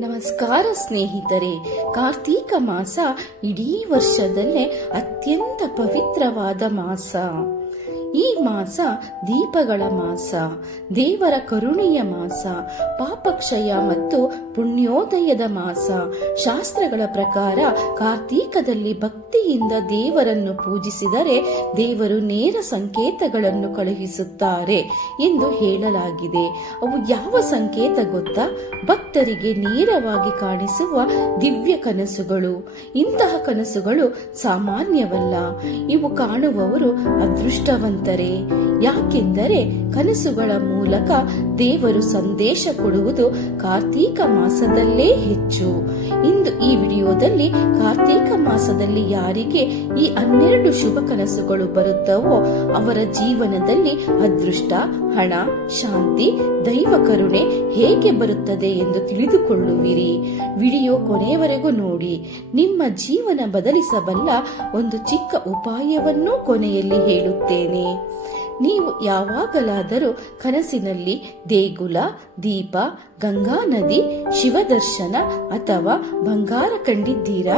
ನಮಸ್ಕಾರ ಸ್ನೇಹಿತರೆ ಕಾರ್ತೀಕ ಮಾಸ ಇಡೀ ವರ್ಷದಲ್ಲೇ ಅತ್ಯಂತ ಪವಿತ್ರವಾದ ಮಾಸ. ಈ ಮಾಸ ದೀಪಗಳ ಮಾಸ, ದೇವರ ಕರುಣೆಯ ಮಾಸ, ಪಾಪಕ್ಷಯ ಮತ್ತು ಪುಣ್ಯೋದಯದ ಮಾಸ. ಶಾಸ್ತ್ರಗಳ ಪ್ರಕಾರ ಕಾರ್ತೀಕದಲ್ಲಿ ಭಕ್ತಿಯಿಂದ ದೇವರನ್ನು ಪೂಜಿಸಿದರೆ ದೇವರು ನೇರ ಸಂಕೇತಗಳನ್ನು ಕಳುಹಿಸುತ್ತಾರೆ ಎಂದು ಹೇಳಲಾಗಿದೆ. ಅವು ಯಾವ ಸಂಕೇತ ಗೊತ್ತಾ? ಭಕ್ತರಿಗೆ ನೇರವಾಗಿ ಕಾಣಿಸುವ ದಿವ್ಯ ಕನಸುಗಳು. ಇಂತಹ ಕನಸುಗಳು ಸಾಮಾನ್ಯವಲ್ಲ. ಇವು ಕಾಣುವವರು ಅದೃಷ್ಟವಂತರೇ ಯಾಕೆಂದರೆ ಕನಸುಗಳ ಮೂಲಕ ದೇವರು ಸಂದೇಶ ಕೊಡುವುದು ಕಾರ್ತೀಕ ಮಾಸದಲ್ಲೇ ಹೆಚ್ಚು. ಇಂದು ಈ ವಿಡಿಯೋದಲ್ಲಿ ಕಾರ್ತೀಕ ಮಾಸದಲ್ಲಿ ಯಾರಿಗೆ ಈ ಹನ್ನೆರಡು ಶುಭ ಕನಸುಗಳು ಬರುತ್ತವೋ ಅವರ ಜೀವನದಲ್ಲಿ ಅದೃಷ್ಟ, ಹಣ, ಶಾಂತಿ, ದೈವ ಕರುಣೆ ಹೇಗೆ ಬರುತ್ತದೆ ಎಂದು ತಿಳಿದುಕೊಳ್ಳುವಿರಿ. ವಿಡಿಯೋ ಕೊನೆಯವರೆಗೂ ನೋಡಿ. ನಿಮ್ಮ ಜೀವನ ಬದಲಿಸಬಲ್ಲ ಒಂದು ಚಿಕ್ಕ ಉಪಾಯವನ್ನೂ ಕೊನೆಯಲ್ಲಿ ಹೇಳುತ್ತೇನೆ. ನೀವು ಯಾವಾಗಲಾದರೂ ಕನಸಿನಲ್ಲಿ ದೇಗುಲ ದೀಪ ಗಂಗಾ ನದಿ ಶಿವದರ್ಶನ ಅಥವಾ ಬಂಗಾರ ಕಂಡಿದ್ದೀರಾ?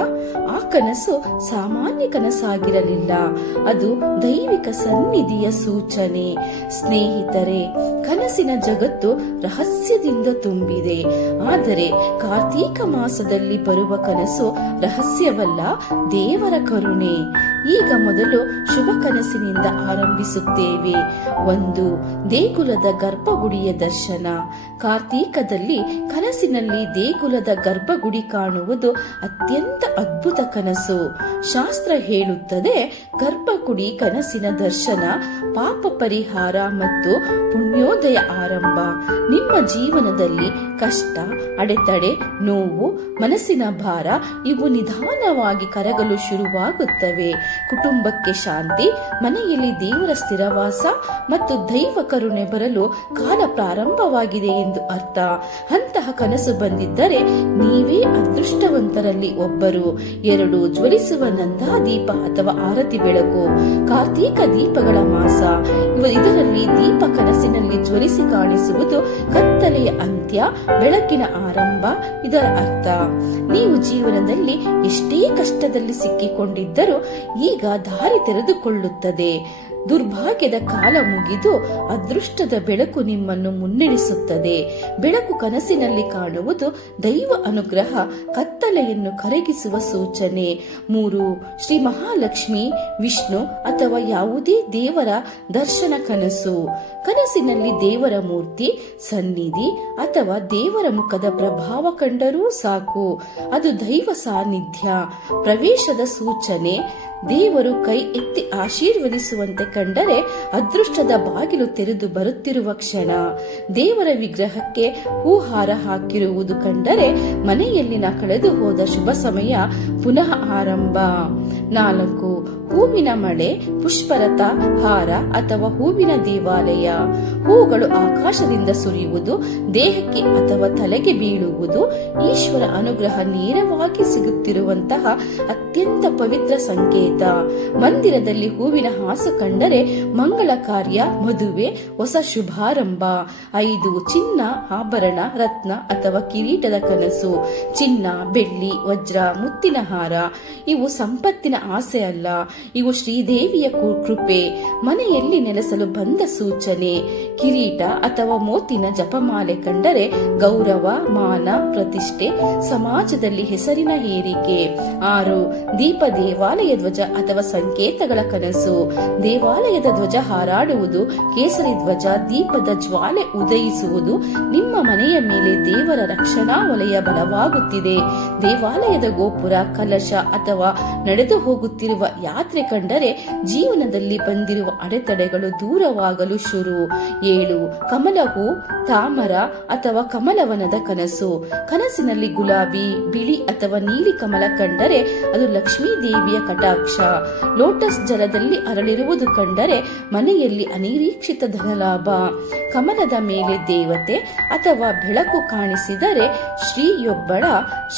ಆ ಕನಸು ಸಾಮಾನ್ಯ ಕನಸಾಗಿರಲಿಲ್ಲ. ಅದು ದೈವಿಕ ಸನ್ನಿಧಿಯ ಸೂಚನೆ. ಸ್ನೇಹಿತರೆ, ಕನಸಿನ ಜಗತ್ತು ರಹಸ್ಯದಿಂದ ತುಂಬಿದೆ. ಆದರೆ ಕಾರ್ತೀಕ ಮಾಸದಲ್ಲಿ ಬರುವ ಕನಸು ರಹಸ್ಯವಲ್ಲ, ದೇವರ ಕರುಣೆ. ಈಗ ಮೊದಲು ಶುಭ ಕನಸಿನಿಂದ ಆರಂಭಿಸುತ್ತೇವೆ. ಒಂದು, ದೇಗುಲದ ಗರ್ಭಗುಡಿಯ ದರ್ಶನ. ಕಾರ್ತೀಕದಲ್ಲಿ ಕನಸಿನಲ್ಲಿ ದೇಗುಲದ ಗರ್ಭಗುಡಿ ಕಾಣುವುದು ಅತ್ಯಂತ ಅದ್ಭುತ ಕನಸು. ಶಾಸ್ತ್ರ ಹೇಳುತ್ತದೆ, ಗರ್ಭಗುಡಿ ಕನಸಿನ ದರ್ಶನ, ಪಾಪ ಪರಿಹಾರ ಮತ್ತು ಪುಣ್ಯೋದಯ ಆರಂಭ. ನಿಮ್ಮ ಜೀವನದಲ್ಲಿ ಕಷ್ಟ, ಅಡೆತಡೆ, ನೋವು, ಮನಸ್ಸಿನ ಭಾರ ಇವು ನಿಧಾನವಾಗಿ ಕರಗಲು ಶುರುವಾಗುತ್ತವೆ. ಕುಟುಂಬಕ್ಕೆ ಶಾಂತಿ, ಮನೆಯಲ್ಲಿ ದೇವರ ಸ್ಥಿರವಾಸ ಮತ್ತು ದೈವ ಕರುಣೆ ಬರಲು ಕಾಲ ಪ್ರಾರಂಭವಾಗಿದೆ ಎಂದು ಅರ್ಥ. ಅಂತಹ ಕನಸು ಬಂದಿದ್ದರೆ ನೀವೇ ಅದೃಷ್ಟವಂತರಲ್ಲಿ ಒಬ್ಬರು. ಎರಡು ಜ್ವಲಿಸುವ ನಂದಾದೀಪ ಅಥವಾ ಆರತಿ ಬೆಳಕು, ಕಾರ್ತೀಕ ದೀಪಗಳ ಮಾಸ. ಇದರಲ್ಲಿ ದೀಪ ಕನಸಿನಲ್ಲಿ ಜ್ವಲಿಸಿ ಕಾಣಿಸುವುದು ಕತ್ತಲೆಯ ಅಂತ್ಯ, ಬೆಳಕಿನ ಆರಂಭ, ಇದರ ಅರ್ಥ. ನೀವು ಜೀವನದಲ್ಲಿ ಎಷ್ಟೇ ಕಷ್ಟದಲ್ಲಿ ಸಿಕ್ಕಿಕೊಂಡಿದ್ದರೂ ಈಗ ದಾರಿ ತೆರೆದುಕೊಳ್ಳುತ್ತದೆ. ದುರ್ಭಾಗ್ಯದ ಕಾಲ ಮುಗಿದು ಅದೃಷ್ಟದ ಬೆಳಕು ನಿಮ್ಮನ್ನು ಮುನ್ನಡೆಸುತ್ತದೆ. ಬೆಳಕು ಕನಸಿನಲ್ಲಿ ಕಾಣುವುದು ದೈವ ಅನುಗ್ರಹ, ಕತ್ತಲೆಯನ್ನು ಕರಗಿಸುವ ಸೂಚನೆ. ಮೂರು, ಶ್ರೀ ಮಹಾಲಕ್ಷ್ಮಿ, ವಿಷ್ಣು ಅಥವಾ ಯಾವುದೇ ದೇವರ ದರ್ಶನ ಕನಸು. ಕನಸಿನಲ್ಲಿ ದೇವರ ಮೂರ್ತಿ, ಸನ್ನಿಧಿ ಅಥವಾ ದೇವರ ಮುಖದ ಪ್ರಭಾವ ಕಂಡರೂ ಸಾಕು. ಅದು ದೈವ ಸಾನ್ನಿಧ್ಯ. ಪ್ರವೇಶದ ಸೂಚನೆ, ದೇವರು ಕೈ ಎತ್ತಿ ಆಶೀರ್ವದಿಸುವಂತೆ ಕಂಡರೆ ಅದೃಷ್ಟದ ಬಾಗಿಲು ತೆರೆದು ಬರುತ್ತಿರುವ ಕ್ಷಣ. ದೇವರ ವಿಗ್ರಹಕ್ಕೆ ಹೂಹಾರ ಹಾಕಿರುವುದು ಕಂಡರೆ ಮನೆಯಲ್ಲಿನ ಕಳೆದು ಹೋದ ಶುಭ ಸಮಯ ಪುನಃ ಆರಂಭ. ನಾಲ್ಕು, ಹೂವಿನ ಮಳೆ, ಪುಷ್ಪರಥ, ಹಾರ ಅಥವಾ ಹೂವಿನ ದೇವಾಲಯ. ಹೂಗಳು ಆಕಾಶದಿಂದ ಸುರಿಯುವುದು, ದೇಹಕ್ಕೆ ಅಥವಾ ತಲೆಗೆ ಬೀಳುವುದು, ಈಶ್ವರ ಅನುಗ್ರಹ ನೇರವಾಗಿ ಸಿಗುತ್ತಿರುವಂತಹ ಅತ್ಯಂತ ಪವಿತ್ರ ಸಂಕೇತ. ಮಂದಿರದಲ್ಲಿ ಹೂವಿನ ಹಾಸು ಕಂಡರೆ ಮಂಗಳ ಕಾರ್ಯ, ಮದುವೆ, ಹೊಸ ಶುಭಾರಂಭ. ಐದು, ಚಿನ್ನ, ಆಭರಣ, ರತ್ನ ಅಥವಾ ಕಿರೀಟದ ಕನಸು. ಚಿನ್ನ, ಬೆಳ್ಳಿ, ವಜ್ರ, ಮುತ್ತಿನ ಹಾರ. ಇವು ಸಂಪತ್ತಿನ ಆಸೆ ಅಲ್ಲ. ಇವು ಶ್ರೀದೇವಿಯ ಕೃಪೆ. ಮನೆಯಲ್ಲಿ ನೆಲೆಸಲು ಬಂದ ಸೂಚನೆ. ಕಿರೀಟ ಅಥವಾ ಮೋತಿನ ಜಪಮಾಲೆ ಕಂಡರೆ ಗೌರವ, ಮಾನ, ಪ್ರತಿಷ್ಠೆ, ಸಮಾಜದಲ್ಲಿ ಹೆಸರಿನ ಏರಿಕೆ ಆರು, ದೀಪ ದೇವಾಲಯ ಧ್ವಜ ಅಥವಾ ಸಂಕೇತಗಳ ಕನಸು. ದೇವಾಲಯದ ಧ್ವಜ ಹಾರಾಡುವುದು, ಕೇಸರಿ ಧ್ವಜ ದೀಪದ ಜ್ವಾಲೆ ಉದಯಿಸುವುದು, ನಿಮ್ಮ ಮನೆಯ ಮೇಲೆ ದೇವರ ರಕ್ಷಣಾ ವಲಯ ಬಲವಾಗುತ್ತಿದೆ. ದೇವಾಲಯದ ಗೋಪುರ, ಕಲಶ ಅಥವಾ ನಡೆದು ಹೋಗುತ್ತಿರುವ ಯಾತ್ರೆ ಕಂಡರೆ ಜೀವನದಲ್ಲಿ ಬಂದಿರುವ ಅಡೆತಡೆಗಳು ದೂರವಾಗಲು ಶುರು. ಏಳು ಕಮಲ ತಾಮರ ಅಥವಾ ಕಮಲವನದ ಕನಸು. ಕನಸಿನಲ್ಲಿ ಗುಲಾಬಿ, ಬಿಳಿ ಅಥವಾ ನೀಲಿ ಕಮಲ ಕಂಡರೆ ಅದು ಲಕ್ಷ್ಮೀ ದೇವಿಯ ಕಟಾಕ್ಷ. ಲೋಟಸ್ ಜಲದಲ್ಲಿ ಅರಳಿರುವುದು ಕಂಡರೆ ಮನೆಯಲ್ಲಿ ಅನಿರೀಕ್ಷಿತ ಧನಲಾಭ. ಕಮಲದ ಮೇಲೆ ದೇವತೆ ಅಥವಾ ಬೆಳಕು ಕಾಣಿಸಿದರೆ ಶ್ರೀಯೊಬ್ಬಳ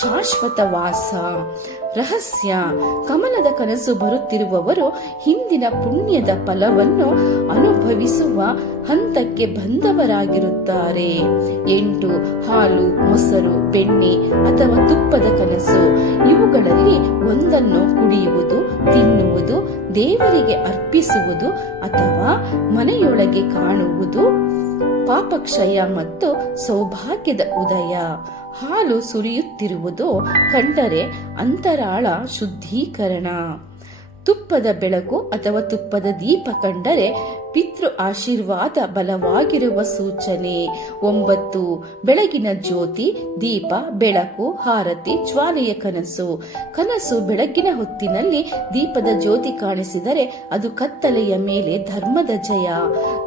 ಶಾಶ್ವತ ವಾಸ. ರಹಸ್ಯ ಕಮಲದ ಕನಸು ಬರುತ್ತಿರುವವರು ಹಿಂದಿನ ಪುಣ್ಯದ ಫಲವನ್ನು ಅನುಭವಿಸುವ ಹಂತಕ್ಕೆ ಬಂದವರಾಗಿರುತ್ತಾರೆ. ಎಂಟು, ಹಾಲು, ಮೊಸರು, ಬೆಣ್ಣೆ ಅಥವಾ ತುಪ್ಪದ ಕನಸು. ಇವುಗಳಲ್ಲಿ ಒಂದನ್ನು ಕುಡಿಯುವುದು, ತಿನ್ನುವುದು, ದೇವರಿಗೆ ಅರ್ಪಿಸುವುದು ಅಥವಾ ಮನೆಯೊಳಗೆ ಕಾಣುವುದು ಪಾಪಕ್ಷಯ ಮತ್ತು ಸೌಭಾಗ್ಯದ ಉದಯ. ಹಾಲು ಸುರಿಯುತ್ತಿರುವುದು ಕಂಡರೆ ಅಂತರಾಳ ಶುದ್ಧೀಕರಣ. ತುಪ್ಪದ ಬೆಳಕು ಅಥವಾ ತುಪ್ಪದ ದೀಪ ಕಂಡರೆ ಪಿತೃ ಆಶೀರ್ವಾದ ಬಲವಾಗಿರುವ ಸೂಚನೆ. ಒಂಬತ್ತು, ಬೆಳಗಿನ ಜ್ಯೋತಿ, ದೀಪ, ಬೆಳಕು, ಹಾರತಿ, ಜ್ವಾಲೆಯ ಕನಸು. ಕನಸು ಬೆಳಗಿನ ಹೊತ್ತಿನಲ್ಲಿ ದೀಪದ ಜ್ಯೋತಿ ಕಾಣಿಸಿದರೆ ಅದು ಕತ್ತಲೆಯ ಮೇಲೆ ಧರ್ಮದ ಜಯ.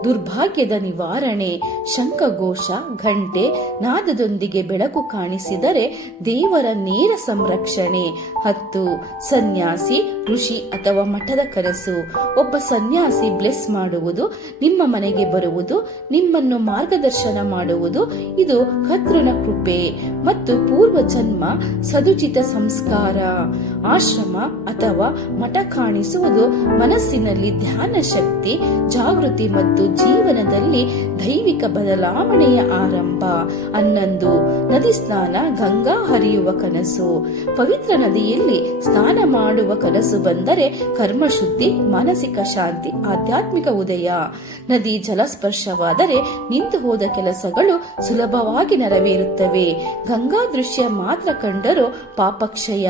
ದುರ್ಭಾಗ್ಯದ ನಿವಾರಣೆ, ಶಂಖಘೋಷ, ಘಂಟೆ, ನಾದದೊಂದಿಗೆ ಬೆಳಕು ಕಾಣಿಸಿದರೆ ದೇವರ ನೇರ ಸಂರಕ್ಷಣೆ. ಹತ್ತು, ಸನ್ಯಾಸಿ, ಋಷಿ ಅಥವಾ ಮಠದ ಕನಸು, ಒಬ್ಬ ಸನ್ಯಾಸಿ ಬ್ಲೆಸ್ ಮಾಡುವುದು, ನಿಮ್ಮ ಮನೆಗೆ ಬರುವುದು, ನಿಮ್ಮನ್ನು ಮಾರ್ಗದರ್ಶನ ಮಾಡುವುದು, ಇದು ಕತ್ರನ ಕೃಪೆ ಮತ್ತು ಪೂರ್ವ ಜನ್ಮ ಸದುಚಿತ ಸಂಸ್ಕಾರ. ಆಶ್ರಮ ಅಥವಾ ಮಠ ಕಾಣಿಸುವುದು ಮನಸ್ಸಿನಲ್ಲಿ ಧ್ಯಾನ ಶಕ್ತಿ, ಜಾಗೃತಿ ಮತ್ತು ಜೀವನದಲ್ಲಿ ದೈವಿಕ ಬದಲಾವಣೆಯ ಆರಂಭ. ಹನ್ನೊಂದು, ನದಿ ಸ್ನಾನ, ಗಂಗಾ ಹರಿಯುವ ಕನಸು. ಪವಿತ್ರ ನದಿಯಲ್ಲಿ ಸ್ನಾನ ಮಾಡುವ ಕನಸು ಬಂದರೆ ಕರ್ಮಶುದ್ಧಿ, ಮಾನಸಿಕ ಶಾಂತಿ, ಆಧ್ಯಾತ್ಮಿಕ ಉದಯ. ನದಿ ಜಲಸ್ಪರ್ಶವಾದರೆ ನಿಂತು ಹೋದ ಕೆಲಸಗಳು ಸುಲಭವಾಗಿ ನೆರವೇರುತ್ತವೆ. ಗಂಗಾ ದೃಶ್ಯ ಮಾತ್ರ ಕಂಡರೂ ಪಾಪಕ್ಷಯ.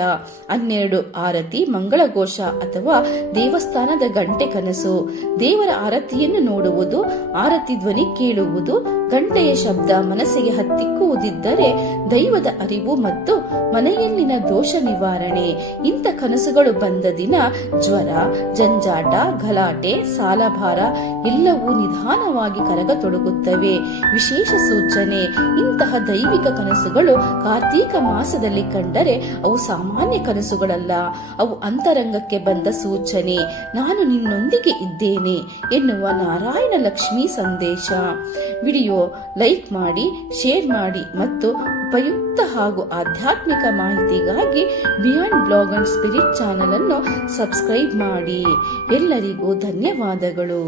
ಹನ್ನೆರಡು ಆರತಿ, ಮಂಗಳಘೋಷ ಅಥವಾ ದೇವಸ್ಥಾನದ ಗಂಟೆ ಕನಸು. ದೇವರ ಆರತಿಯನ್ನು ನೋಡುವುದು, ಆರತಿ ಧ್ವನಿ ಕೇಳುವುದು, ಗಂಟೆಯ ಶಬ್ದ ಮನಸ್ಸಿಗೆ ಹತ್ತಿಕ್ಕುವುದಿದ್ದರೆ ದೈವದ ಅರಿವು ಮತ್ತು ಮನೆಯಲ್ಲಿನ ದೋಷ ನಿವಾರಣೆ. ಇಂಥ ಕನಸುಗಳು ಬಂದ ದಿನ ಜ್ವರ, ಜಂಜಾಟ, ಗಲಾಟೆ, ಸಾಲಭಾರ ಎಲ್ಲವೂ ನಿಧಾನವಾಗಿ ಕರಗತೊಡಗುತ್ತವೆ. ವಿಶೇಷ ಸೂಚನೆ, ಇಂತಹ ದೈವಿಕ ಕನಸುಗಳು ಕಾರ್ತೀಕ ಮಾಸದಲ್ಲಿ ಕಂಡರೆ ಅವು ಸಾಮಾನ್ಯ ಕನಸುಗಳಲ್ಲ. ಅವು ಅಂತರಂಗಕ್ಕೆ ಬಂದ ಸೂಚನೆ, ನಾನು ನಿನ್ನೊಂದಿಗೆ ಇದ್ದೇನೆ ಎನ್ನುವ ನಾರಾಯಣ ಲಕ್ಷ್ಮಿ ಸಂದೇಶ. ವಿಡಿಯೋ ಲೈಕ್ ಮಾಡಿ, ಶೇರ್ ಮಾಡಿ ಮತ್ತು ಉಪಯುಕ್ತ ಹಾಗೂ ಆಧ್ಯಾತ್ಮಿಕ ಮಾಹಿತಿಗಾಗಿ beyond blog and spirit channel ಅನ್ನು ಸಬ್ಸ್ಕ್ರೈಬ್ ಮಾಡಿ. ಎಲ್ಲರಿಗೂ ಧನ್ಯವಾದಗಳು.